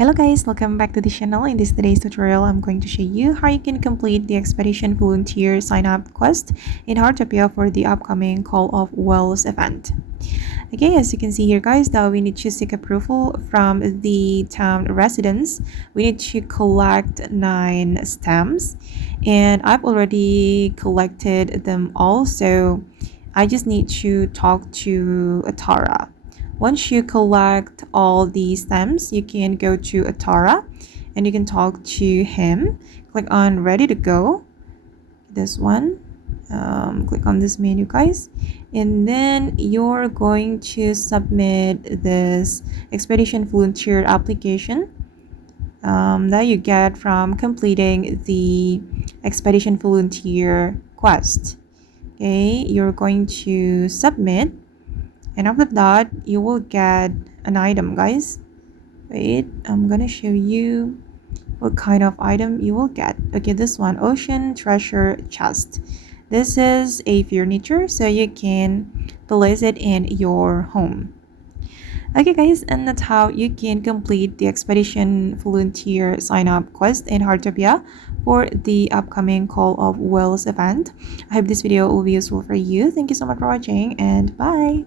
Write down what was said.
Hello guys, welcome back to the channel. In this today's tutorial, I'm going to show you how you can complete the Expedition Volunteer Signup Quest in Heartopia for the upcoming Call of Wells event. Okay, as you can see here guys, that we need to seek approval from the town residents. We need to collect 9 stamps and I've already collected them all, so I just need to talk to Atara. Once you collect all the stems, you can go to Atara and you can talk to him. Click on ready to go, this one. Click on this menu guys, and then you're going to submit this Expedition Volunteer application that you get from completing the Expedition Volunteer Quest. Okay, you're going to submit, and after that you will get an item guys. Wait, I'm gonna show you what kind of item you will get. Okay, this one, ocean treasure chest. This is a furniture, so you can place it in your home. Okay guys, and that's how you can complete the Expedition Volunteer Sign-Up Quest in Heartopia for the upcoming Call of Wells event. I hope this video will be useful for you. Thank you so much for watching, and bye!